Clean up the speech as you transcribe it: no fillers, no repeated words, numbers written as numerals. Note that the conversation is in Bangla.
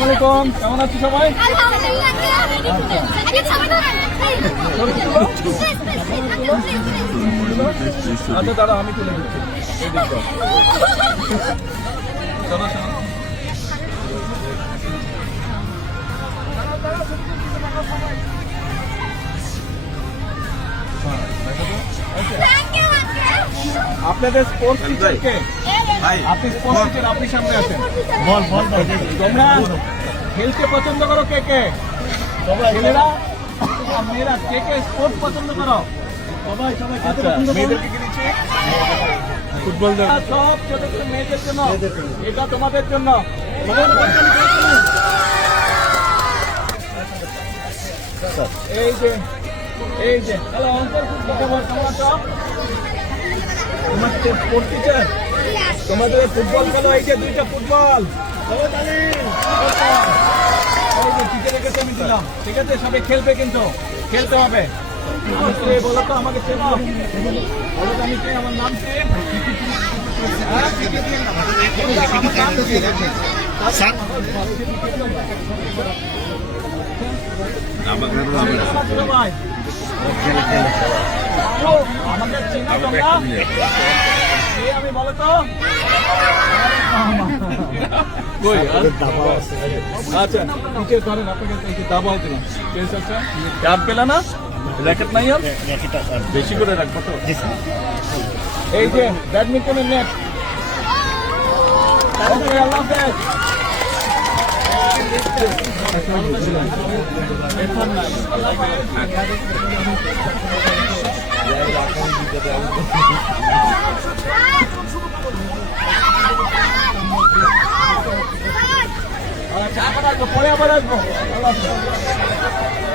আসসালামু আলাইকুম, কেমন আছো সবাই? আচ্ছা দাঁড়া, আমি তুলে দিচ্ছি। এই দেখো। চলো, চলো। আপনাদের স্পোর্টস টিচার কে? আপনি স্পোর্টস টিচার, আপনি সামনে আছেন। বল বল তোমরা খেলতে পছন্দ করো কে কে? ছেলেরা আর মেয়েরা কে কে স্পোর্টস পছন্দ করো? সবাই সবাই। মেয়েদেরকে কি দিচ্ছি? ফুটবল। সব ছোট ছোট মেয়েদের জন্য, এটা তোমাদের জন্য। এই যে এই যে হ্যালো অন্তর, তোমার স্পোর্টস টিচার, তোমাদের ফুটবল খেলো। এই যে দুইটা ফুটবল, এই যে টিচারের কাছে আমি দিলাম। ঠিক আছে, সবাই খেলবে, কিন্তু খেলতে হবে। বলো তো আমাকে চেনো? বলো তো আমি কে, আমার নাম কে? আমাকে চেনো তোমরা? আমি বলো তো। আচ্ছা টিচার করেন, আপনাকে দাবাও দিলাম। ক্যাপ পেলা না? র্যাকেট নাই আর বেশি করে রাখবো তো। এই যে ব্যাডমিন্টনের নেট। আল্লাহ হাফেজ। পরে আবার আসবো। আল্লাহ হাফেজ।